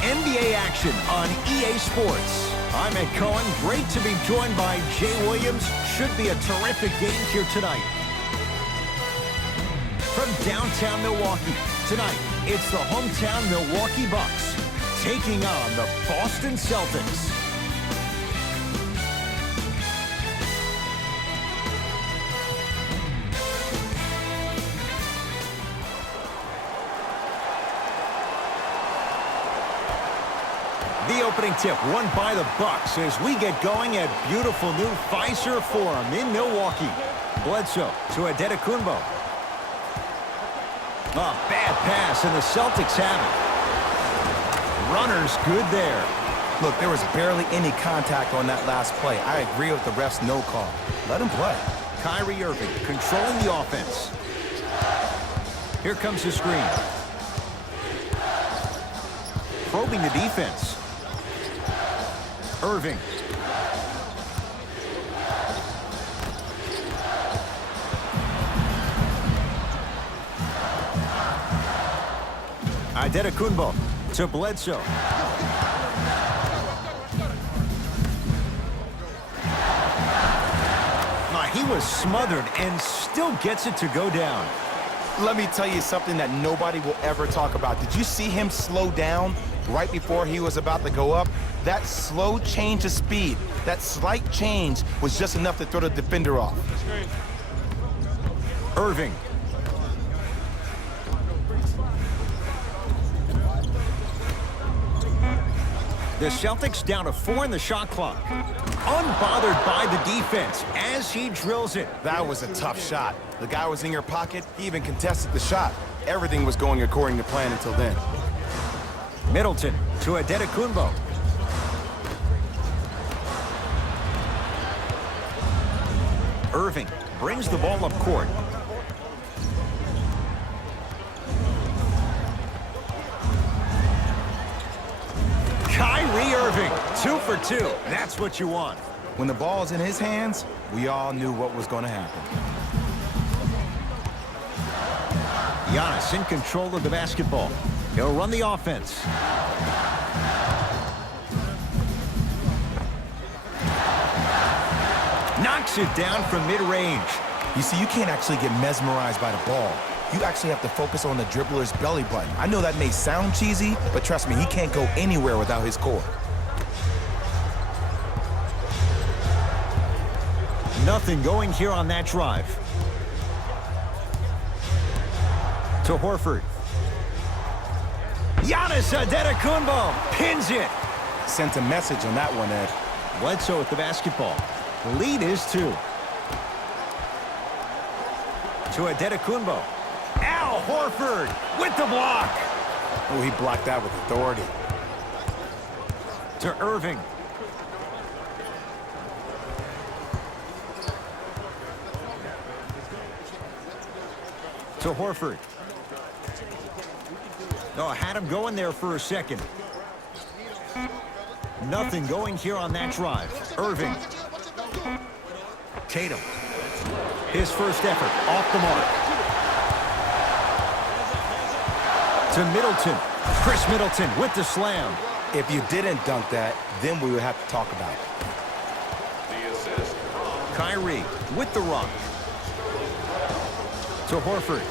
NBA action on EA Sports. I'm Ed Cohen. Great to be joined by Jay Williams. Should be a terrific game here tonight. From downtown Milwaukee, tonight it's the hometown Milwaukee Bucks taking on the Boston Celtics. The opening tip won by the Bucks as we get going at beautiful new Fiserv Forum in Milwaukee. Bledsoe to Antetokounmpo. A bad pass, and the Celtics have it. Runner's good there. Look, there was barely any contact on that last play. I agree with the ref's no call. Let him play. Kyrie Irving controlling the offense. Here comes the screen. Probing the defense. Irving. Antetokounmpo to Bledsoe. He was smothered and still gets it to go down. Let me tell you something that nobody will ever talk about. Did you see him slow down right before he was about to go up? That slow change of speed, that slight change was just enough to throw the defender off. Irving. The Celtics down to 4 in the shot clock. Unbothered by the defense as he drills it. That was a tough shot. The guy was in your pocket. He even contested the shot. Everything was going according to plan until then. Middleton to Antetokounmpo. Irving brings the ball up court. Kyrie Irving, 2 for 2. That's what you want. When the ball's in his hands, we all knew what was going to happen. Giannis in control of the basketball. He'll run the offense. Knocks it down from mid-range. You see, you can't actually get mesmerized by the ball. You actually have to focus on the dribbler's belly button. I know that may sound cheesy, but trust me, he can't go anywhere without his core. Nothing going here on that drive. To Horford. Giannis Antetokounmpo pins it. Sent a message on that one, Ed. Bledsoe with the basketball. The lead is 2. To Antetokounmpo. Al Horford with the block. Oh, he blocked that with authority. To Irving. To Horford. Oh, had him going there for a second. Nothing going here on that drive. Irving. Tatum. His first effort off the mark. To Middleton. Chris Middleton with the slam. If you didn't dunk that, then we would have to talk about it. Kyrie with the run. To Horford.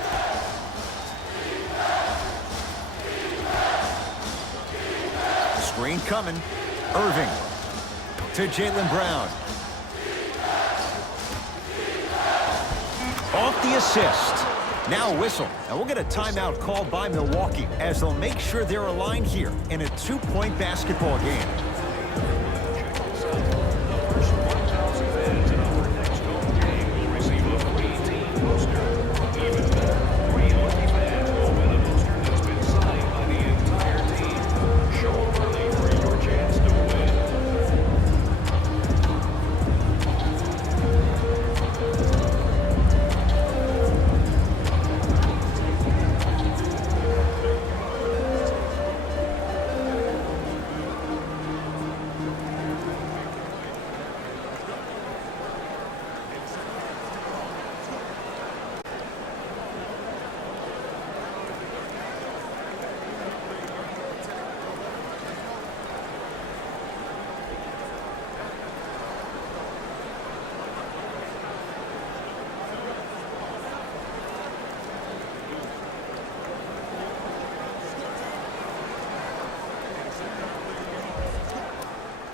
Screen coming. Irving. To Jaylen Brown. Off the assist. Now a whistle, and we'll get a timeout called by Milwaukee as they'll make sure they're aligned here in a 2-point basketball game.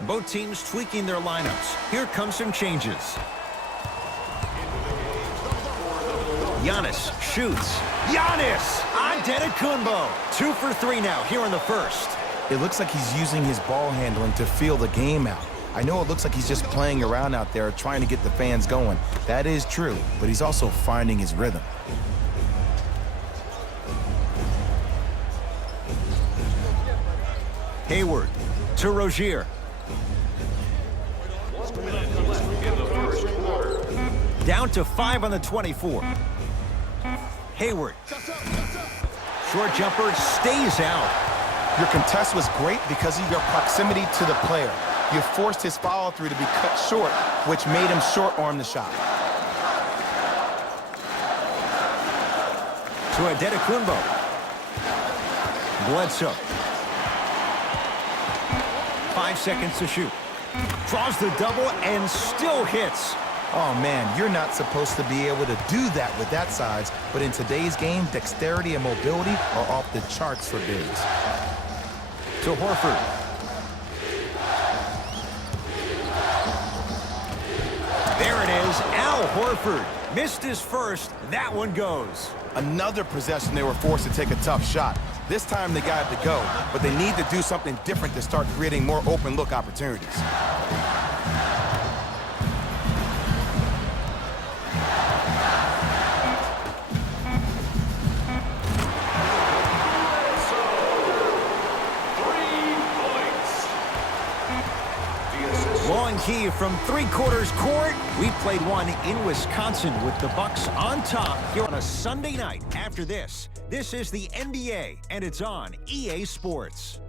Both teams tweaking their lineups. Here come some changes. Giannis shoots. Giannis! Antetokounmpo. 2 for 3 now here in the first. It looks like he's using his ball handling to feel the game out. I know it looks like he's just playing around out there trying to get the fans going. That is true, but he's also finding his rhythm. Hayward to Rozier. Down to 5 on the 24. Hayward. Short jumper stays out. Your contest was great because of your proximity to the player. You forced his follow-through to be cut short, which made him short-arm the shot. To Antetokounmpo. Bledsoe. 5 seconds to shoot. Draws the double and still hits. Oh, man, you're not supposed to be able to do that with that size, but in today's game, dexterity and mobility are off the charts for bigs. To Horford. There it is, Al Horford. Missed his first, that one goes. Another possession they were forced to take a tough shot. This time they got it to go, but they need to do something different to start creating more open look opportunities. Long key from three-quarters court. We played one in Wisconsin with the Bucks on top here on a Sunday night. After this is the NBA, and it's on EA Sports.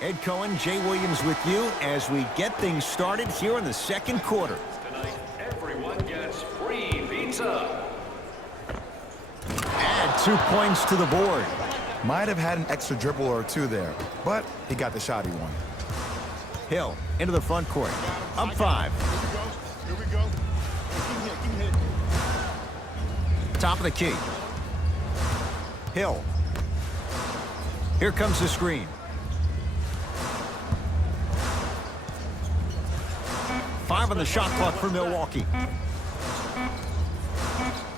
Ed Cohen, Jay Williams with you as we get things started here in the second quarter. Tonight, everyone gets free pizza. Add 2 points to the board. Might have had an extra dribble or two there, but he got the shot he wanted. Hill into the front court. Up 5. Here we go. Keep him hit. Top of the key. Hill. Here comes the screen. Five on the shot clock for Milwaukee.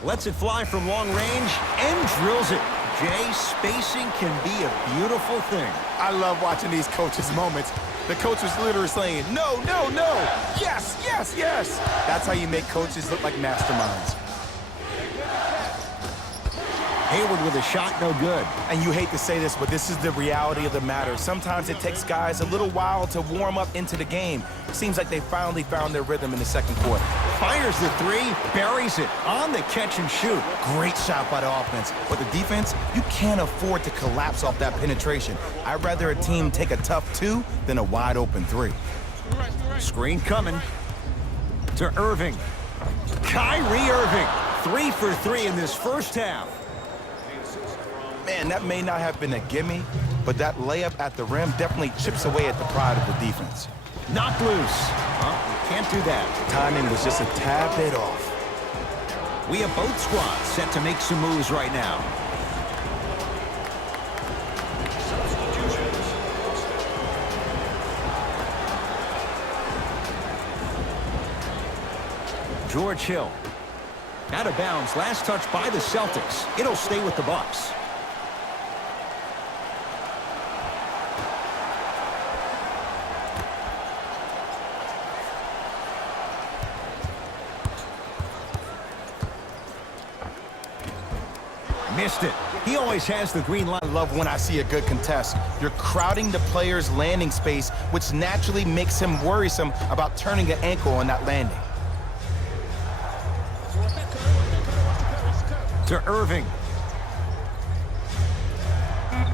Lets it fly from long range and drills it. Jay, spacing can be a beautiful thing. I love watching these coaches' moments. The coach was literally saying, no, no, no, yes, yes, yes. That's how you make coaches look like masterminds. Hayward with a shot, no good. And you hate to say this, but this is the reality of the matter. Sometimes it takes guys a little while to warm up into the game. Seems like they finally found their rhythm in the second quarter. Fires the three, buries it on the catch and shoot. Great shot by the offense. But the defense, you can't afford to collapse off that penetration. I'd rather a team take a tough 2 than a wide open 3. Screen coming to Irving. Kyrie Irving, 3 for 3 in this first half. Man, that may not have been a gimme, but that layup at the rim definitely chips away at the pride of the defense. Knocked loose. You can't do that. Timing was just a tad bit off. We have both squads set to make some moves right now. George Hill. Out of bounds. Last touch by the Celtics. It'll stay with the Bucks. Missed it. He always has the green light. I love when I see a good contest. You're crowding the player's landing space, which naturally makes him worrisome about turning an ankle on that landing. To Irving.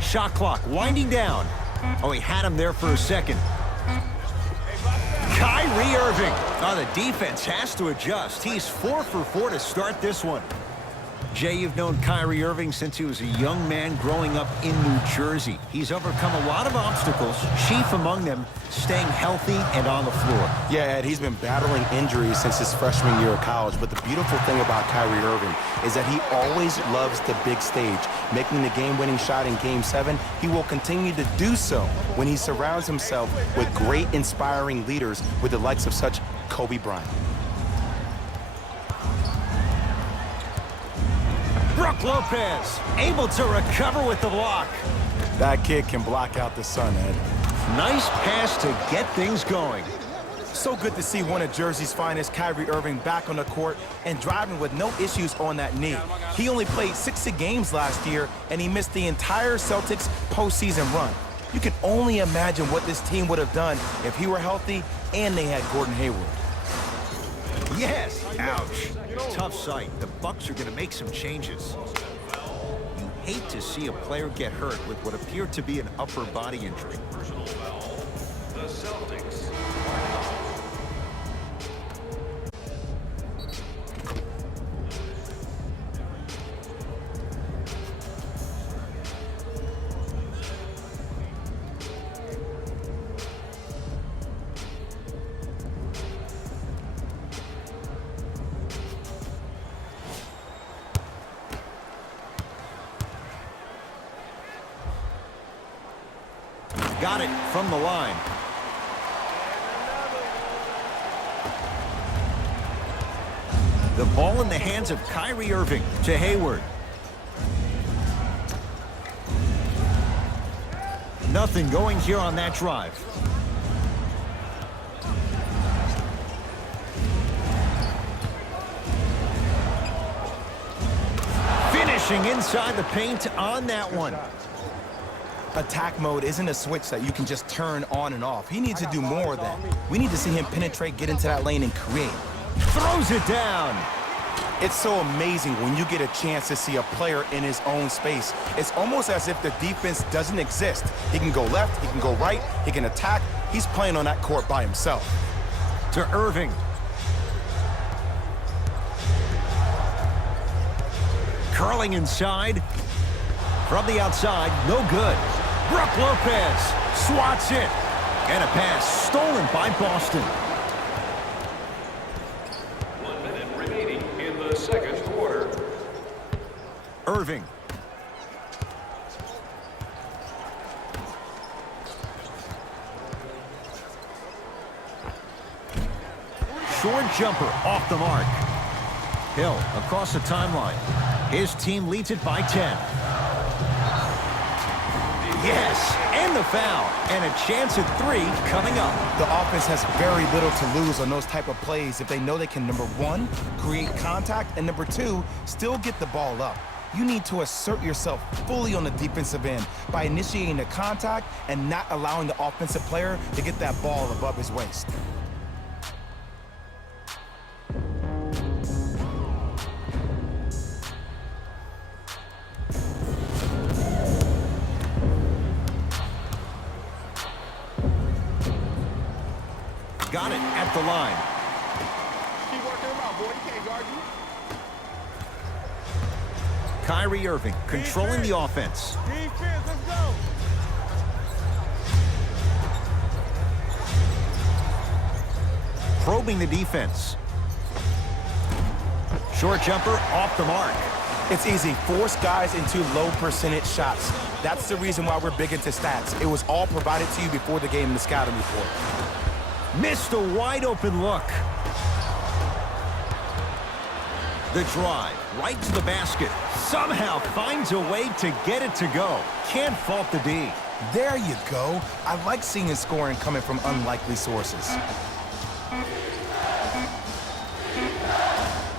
Shot clock winding down. Oh, he had him there for a second. Kyrie Irving. Oh, the defense has to adjust. He's 4 for 4 to start this one. Jay, you've known Kyrie Irving since he was a young man growing up in New Jersey. He's overcome a lot of obstacles, chief among them staying healthy and on the floor. Yeah, Ed, he's been battling injuries since his freshman year of college, but the beautiful thing about Kyrie Irving is that he always loves the big stage. Making the game-winning shot in Game 7, he will continue to do so when he surrounds himself with great, inspiring leaders with the likes of such Kobe Bryant. Brook Lopez able to recover with the block. That kid can block out the sun, Ed. Nice pass to get things going. So good to see one of Jersey's finest, Kyrie Irving, back on the court and driving with no issues on that knee. He only played 60 games last year, and he missed the entire Celtics postseason run. You can only imagine what this team would have done if he were healthy and they had Gordon Hayward. Yes, ouch. Tough sight. The Bucks are going to make some changes. You hate to see a player get hurt with what appeared to be an upper body injury. Personal foul. The Celtics. Got it from the line. The ball in the hands of Kyrie Irving to Hayward. Nothing going here on that drive. Finishing inside the paint on that one. Attack mode isn't a switch that you can just turn on and off. He needs to do more of that. We need to see him penetrate, get into that lane, and create. Throws it down. It's so amazing when you get a chance to see a player in his own space. It's almost as if the defense doesn't exist. He can go left, he can go right, he can attack. He's playing on that court by himself. To Irving. Curling inside. From the outside, no good. Brook Lopez swats it. And a pass stolen by Boston. 1 minute remaining in the second quarter. Irving. Short jumper off the mark. Hill across the timeline. His team leads it by 10. Yes, and the foul, and a chance at 3 coming up. The offense has very little to lose on those type of plays if they know they can, number 1, create contact, and number 2, still get the ball up. You need to assert yourself fully on the defensive end by initiating the contact and not allowing the offensive player to get that ball above his waist. Got it at the line. Keep working him out, boy. He can't guard you. Kyrie Irving controlling the offense. Defense, let's go. Probing the defense. Short jumper off the mark. It's easy. Force guys into low percentage shots. That's the reason why we're big into stats. It was all provided to you before the game in the scouting report. Missed a wide open look. The drive right to the basket. Somehow finds a way to get it to go. Can't fault the D. There you go. I like seeing his scoring coming from unlikely sources.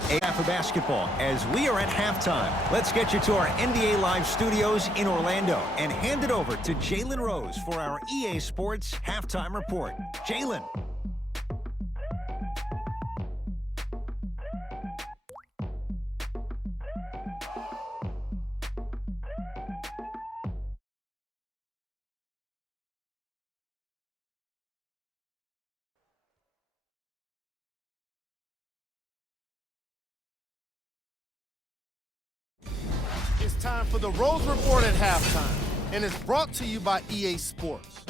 A half of basketball as we are at halftime. Let's get you to our NBA Live studios in Orlando and hand it over to Jalen Rose for our EA Sports Halftime Report. Jalen. It's time for the Rose Report at halftime, and it's brought to you by EA Sports.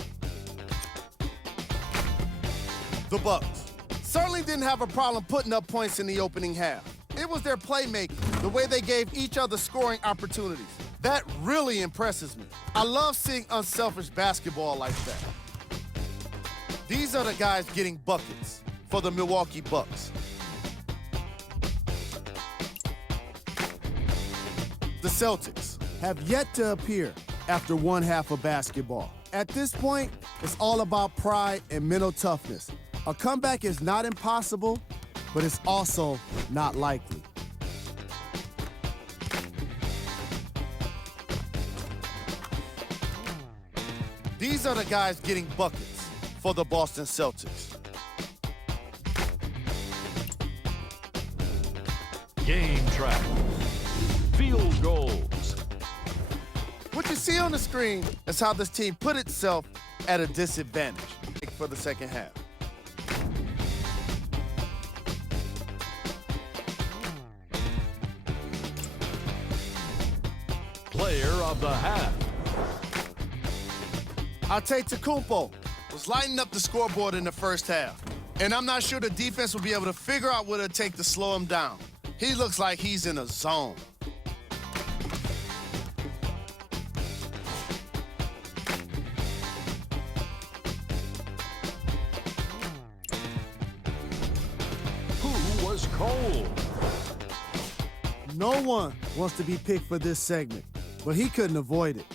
The Bucks certainly didn't have a problem putting up points in the opening half. It was their playmaking, the way they gave each other scoring opportunities. That really impresses me. I love seeing unselfish basketball like that. These are the guys getting buckets for the Milwaukee Bucks. The Celtics have yet to appear after one half of basketball. At this point, it's all about pride and mental toughness. A comeback is not impossible, but it's also not likely. These are the guys getting buckets for the Boston Celtics. Game track. Field goals. What you see on the screen is how this team put itself at a disadvantage for the second half. Player of the half. Antetokounmpo was lighting up the scoreboard in the first half, and I'm not sure the defense will be able to figure out what it'll take to slow him down. He looks like he's in a zone. Who was cold? No one wants to be picked for this segment, but he couldn't avoid it.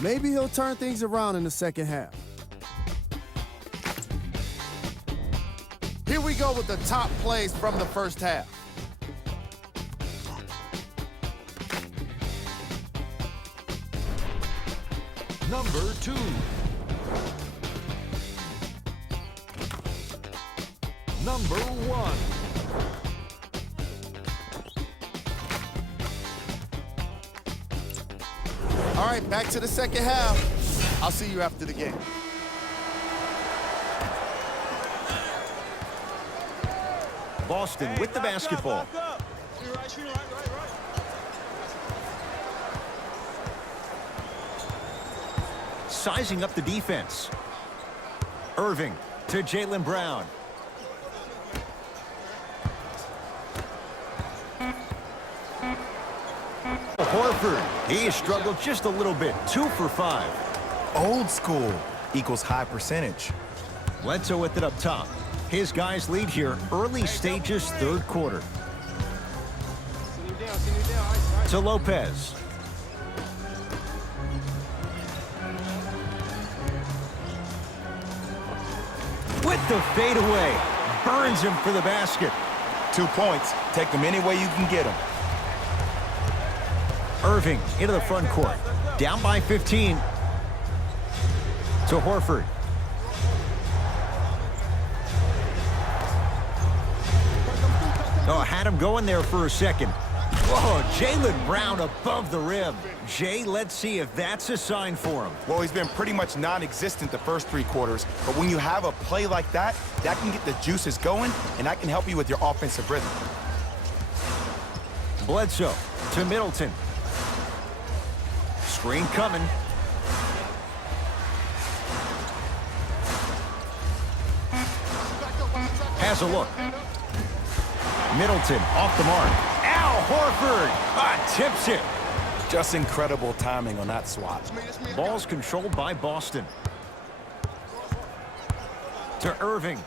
Maybe he'll turn things around in the second half. Here we go with the top plays from the first half. Number 2. Number 1. All right, back to the second half. I'll see you after the game. Boston with the basketball. Sizing up the defense. Irving to Jaylen Brown. Horford, he has struggled just a little bit. 2 for 5. Old school equals high percentage. Bledsoe with it up top. His guys lead here, early stages, third quarter. To Lopez. With the fadeaway. Burns him for the basket. 2 points. Take them any way you can get them. Irving into the front court. Down by 15. To Horford. Oh, had him going there for a second. Whoa, Jaylen Brown above the rim. Jay, let's see if that's a sign for him. Well, he's been pretty much non-existent the first 3 quarters, but when you have a play like that, that can get the juices going, and that can help you with your offensive rhythm. Bledsoe to Middleton. Screen coming. Has a look. Middleton off the mark. Al Horford tips it. Just incredible timing on that swat. Ball's controlled by Boston. To Irving.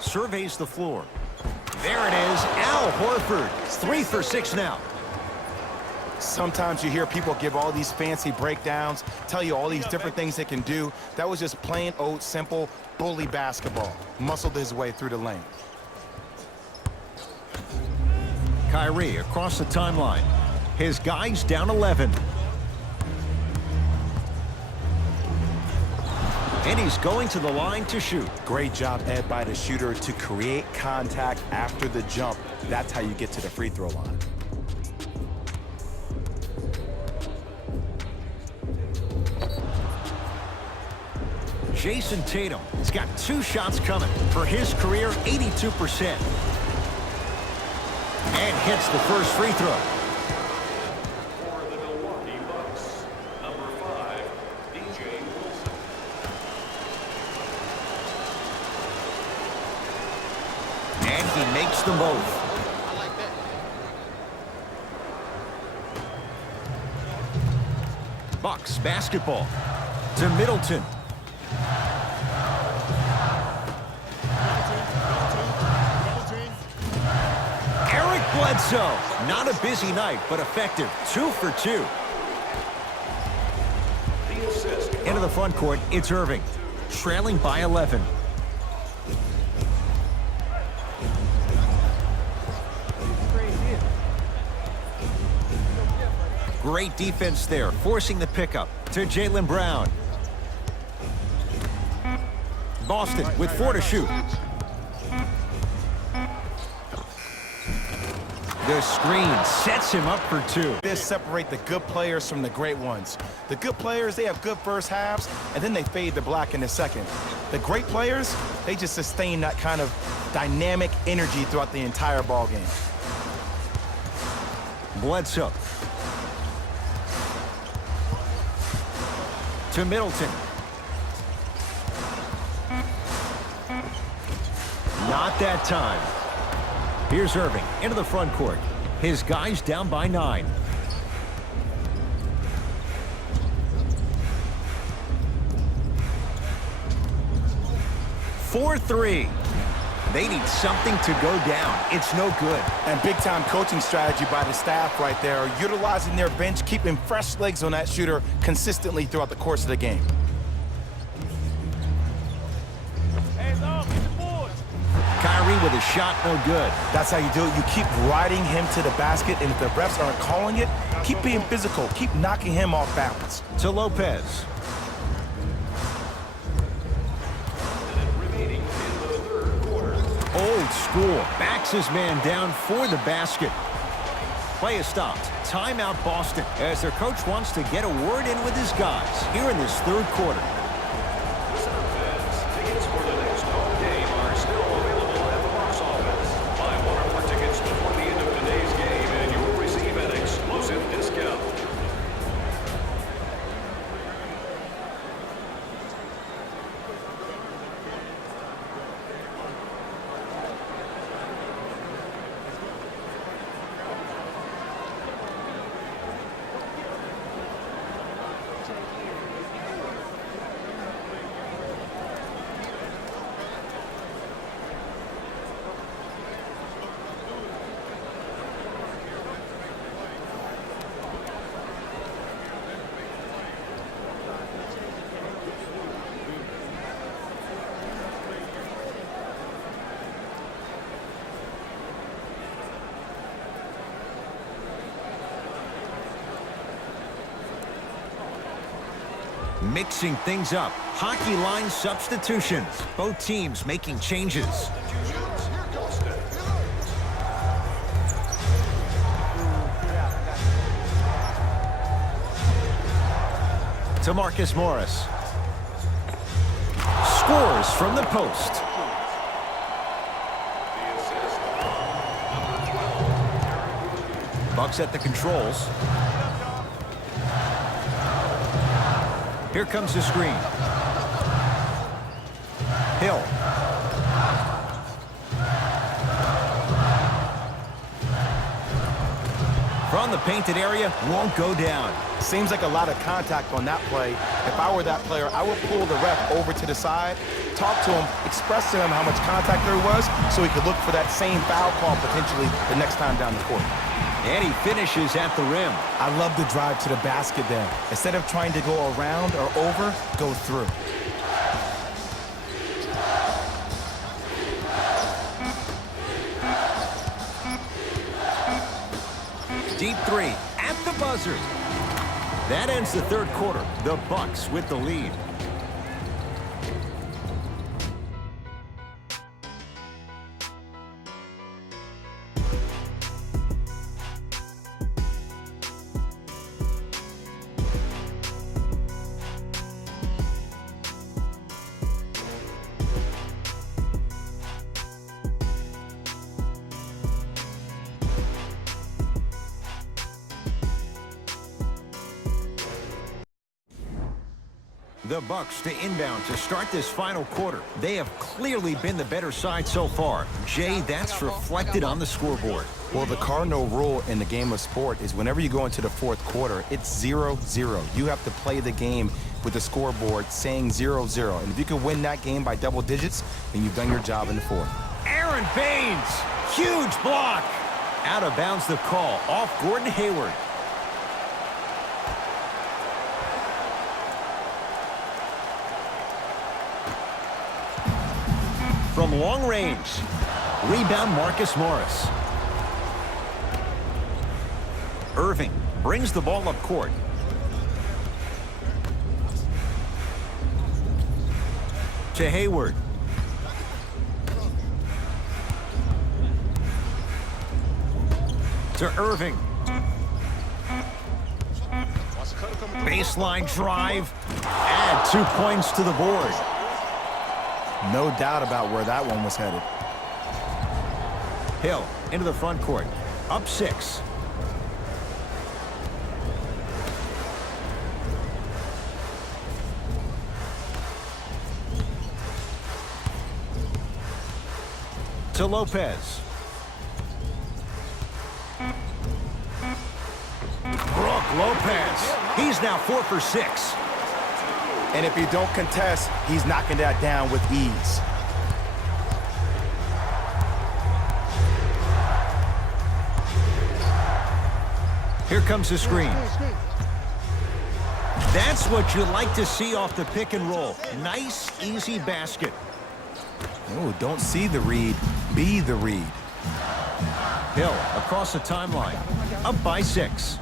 Surveys the floor. There it is. Al Horford. 3 for 6 now. Sometimes you hear people give all these fancy breakdowns, tell you all these different things they can do. That was just plain old simple bully basketball. Muscled his way through the lane. Kyrie across the timeline. His guys down 11. And he's going to the line to shoot. Great job, Ed, by the shooter to create contact after the jump. That's how you get to the free throw line. Jason Tatum has got 2 shots coming for his career 82%. And hits the first free throw. Gets them both. Bucks basketball to Middleton. Eric Bledsoe. Not a busy night, but effective. 2 for 2. Into the front court, it's Irving. Trailing by 11. Great defense there, forcing the pickup to Jaylen Brown. Boston with 4 to shoot. The screen sets him up for 2. They separate the good players from the great ones. The good players, they have good first halves, and then they fade to black in the second. The great players, they just sustain that kind of dynamic energy throughout the entire ball game. Bledsoe. To Middleton. Not that time. Here's Irving into the front court. His guys down by 9. For 3. They need something to go down. It's no good. And big-time coaching strategy by the staff right there, utilizing their bench, keeping fresh legs on that shooter consistently throughout the course of the game. Kyrie with a shot, no good. That's how you do it. You keep riding him to the basket, and if the refs aren't calling it, keep being physical. Keep knocking him off balance. To Lopez. Old school. Backs his man down for the basket. Play is stopped. Timeout Boston as their coach wants to get a word in with his guys here in this third quarter. Tickets for the next home game are still available at the box office. Buy one or more tickets before the end of today's game and you will receive an exclusive discount. Mixing things up. Hockey line substitutions. Both teams making changes. To Marcus Morris. Scores from the post. Bucks at the controls. Here comes the screen. Hill. From the painted area, won't go down. Seems like a lot of contact on that play. If I were that player, I would pull the ref over to the side, talk to him, express to him how much contact there was so he could look for that same foul call potentially the next time down the court. And he finishes at the rim. I love the drive to the basket there. Instead of trying to go around or over, go through. Deep 3 at the buzzer. That ends the third quarter. The Bucks with the lead. The Bucks to inbound to start this final quarter. They have clearly been the better side so far. Jay, that's reflected on the scoreboard. Well, the cardinal rule in the game of sport is whenever you go into the fourth quarter, it's 0-0. You have to play the game with the scoreboard saying 0-0. And if you can win that game by double digits, then you've done your job in the fourth. Aaron Baines, huge block. Out of bounds the call, off Gordon Hayward. From long range, rebound Marcus Morris. Irving brings the ball up court. To Hayward. To Irving. Baseline drive. Add 2 points to the board. No doubt about where that one was headed. Hill into the front court. Up 6. To Lopez. Brook Lopez. He's now 4 for 6. And if you don't contest, he's knocking that down with ease. Here comes the screen. That's what you like to see off the pick and roll. Nice, easy basket. Oh, don't see the read, be the read. Hill across the timeline. Up by 6.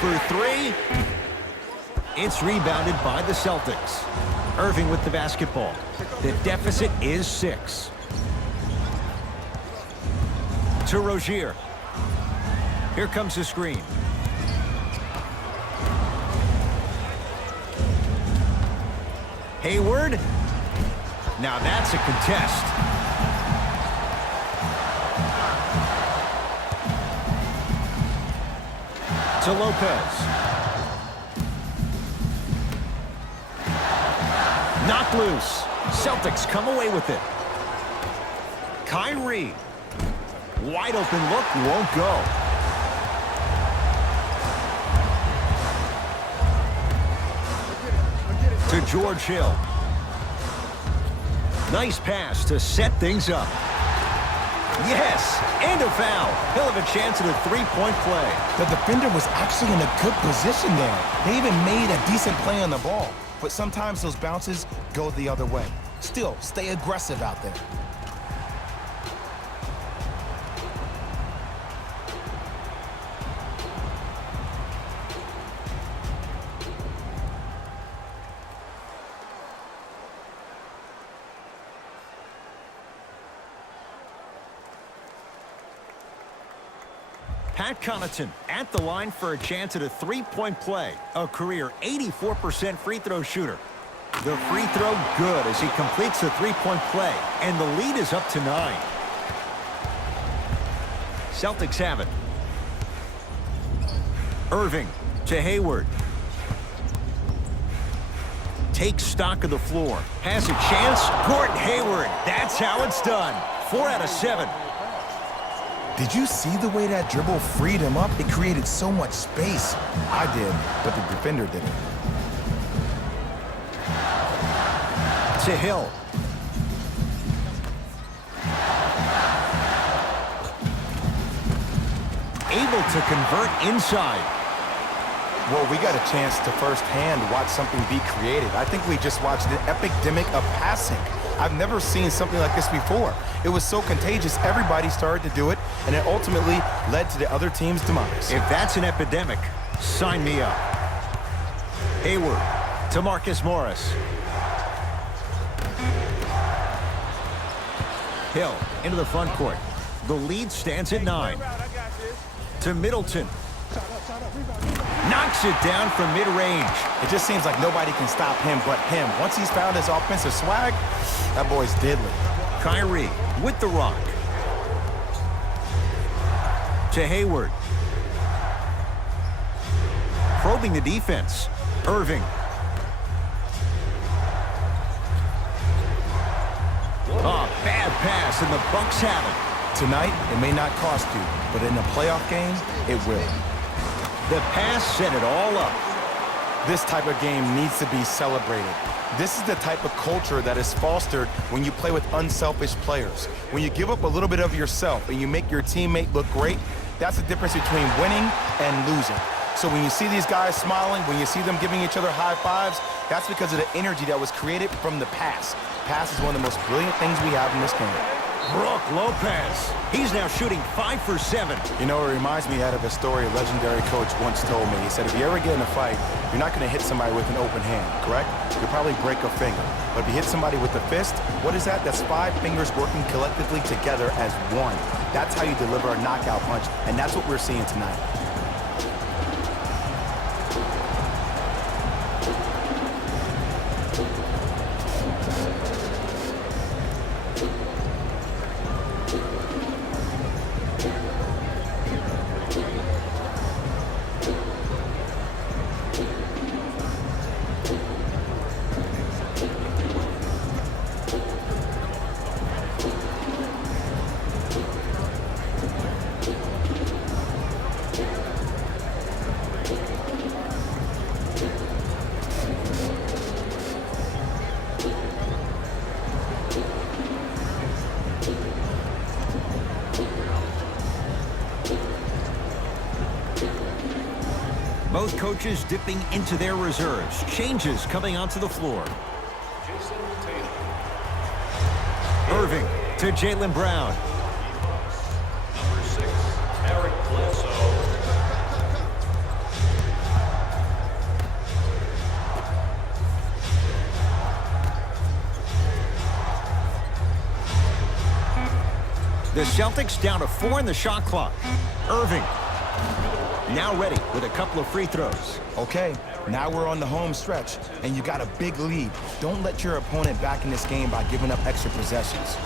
For 3. It's rebounded by the Celtics. Irving with the basketball. The deficit is 6. To Rozier. Here comes the screen. Hayward. Now that's a contest. To Lopez. Knocked loose. Celtics come away with it. Kyrie. Wide open look, won't go. To George Hill. Nice pass to set things up. Yes, and a foul. He'll have a chance at a three-point play. The defender was actually in a good position there. They even made a decent play on the ball. But sometimes those bounces go the other way. Still, stay aggressive out there. Pat Connaughton at the line for a chance at a three-point play. A career 84% free throw shooter. The free throw good as he completes the three-point play. And the lead is up to 9. Celtics have it. Irving to Hayward. Takes stock of the floor. Has a chance. Gordon Hayward. That's how it's done. 4 out of 7. Did you see the way that dribble freed him up? It created so much space. I did, but the defender didn't. To Hill. Able to convert inside. Well, we got a chance to firsthand watch something be created. I think we just watched an epidemic of passing. I've never seen something like this before. It was so contagious, everybody started to do it, and it ultimately led to the other team's demise. If that's an epidemic, sign me up. Hayward to Marcus Morris. Hill into the front court. The lead stands at 9. To Middleton. Knocks it down from mid-range. It just seems like nobody can stop him but him. Once he's found his offensive swag, that boy's deadly. Kyrie with the rock. To Hayward. Probing the defense. Irving. Oh, bad pass, and the Bucks have it. Tonight, it may not cost you, but in a playoff game, it will. The pass set it all up. This type of game needs to be celebrated. This is the type of culture that is fostered when you play with unselfish players. When you give up a little bit of yourself and you make your teammate look great, that's the difference between winning and losing. So when you see these guys smiling, when you see them giving each other high fives, that's because of the energy that was created from the pass. Pass is one of the most brilliant things we have in this game. Brook Lopez. He's now shooting 5 for 7. You know, it reminds me of a story a legendary coach once told me. He said, if you ever get in a fight, you're not going to hit somebody with an open hand, correct? You'll probably break a finger. But if you hit somebody with a fist, what is that? That's 5 fingers working collectively together as one. That's how you deliver a knockout punch, and that's what we're seeing tonight. Both coaches dipping into their reserves. Changes coming onto the floor. Jason Tatum. Irving to Jaylen Brown. Number 6, Eric Bledsoe. The Celtics down to 4 in the shot clock. Irving now ready with a couple of free throws. Okay, now we're on the home stretch, and you got a big lead. Don't let your opponent back in this game by giving up extra possessions.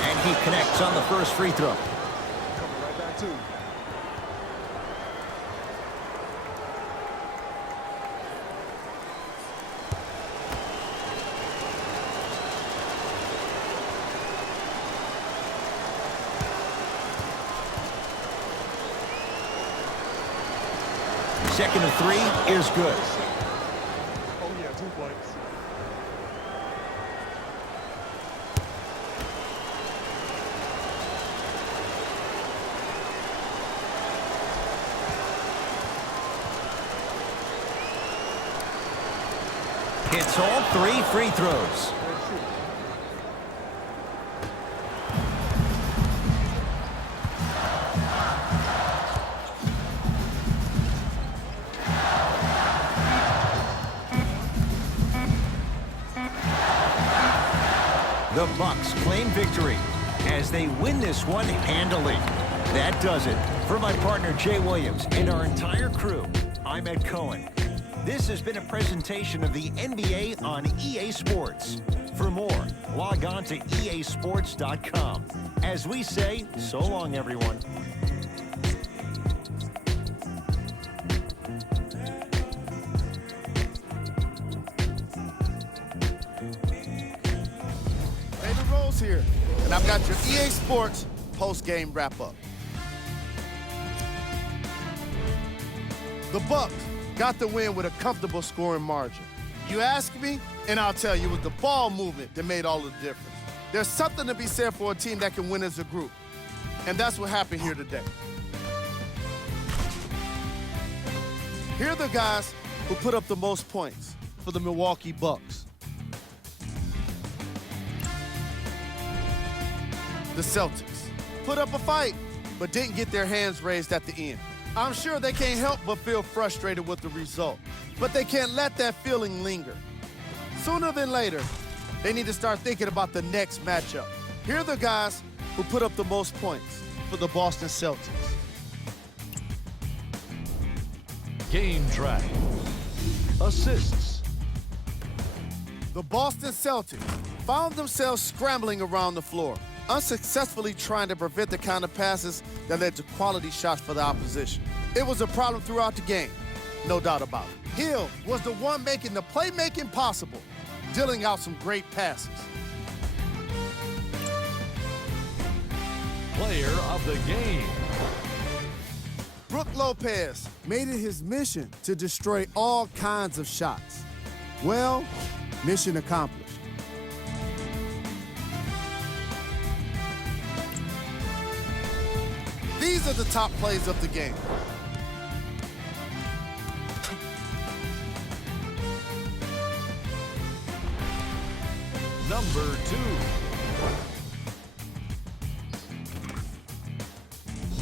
And he connects on the first free throw. Coming right back to you. Second and 3 is good. Oh, yeah, 2 points. Hits all 3 free throws. The Bucks claim victory as they win this one handily. That does it. For my partner Jay Williams and our entire crew, I'm Ed Cohen. This has been a presentation of the NBA on EA Sports. For more, log on to easports.com. As we say, so long, everyone. David Rose here, and I've got your EA Sports post-game wrap-up. The Bucks got the win with a comfortable scoring margin. You ask me, and I'll tell you, it was the ball movement that made all the difference. There's something to be said for a team that can win as a group, and that's what happened here today. Here are the guys who put up the most points for the Milwaukee Bucks. The Celtics put up a fight, but didn't get their hands raised at the end. I'm sure they can't help but feel frustrated with the result, but they can't let that feeling linger. Sooner than later, They need to start thinking about the next matchup. Here are the guys who put up the most points for the Boston Celtics. Game track. Assists. The Boston Celtics found themselves scrambling around the floor, unsuccessfully trying to prevent the counter passes that led to quality shots for the opposition. It was a problem throughout the game, no doubt about it. Hill was the one making the playmaking possible, dealing out some great passes. Player of the game. Brook Lopez made it his mission to destroy all kinds of shots. Well, mission accomplished. These are the top plays of the game. Number 2.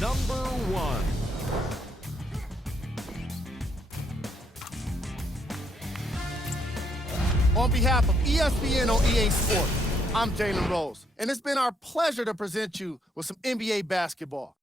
Number 1. On behalf of ESPN on EA Sports, I'm Jalen Rose, and it's been our pleasure to present you with some NBA basketball.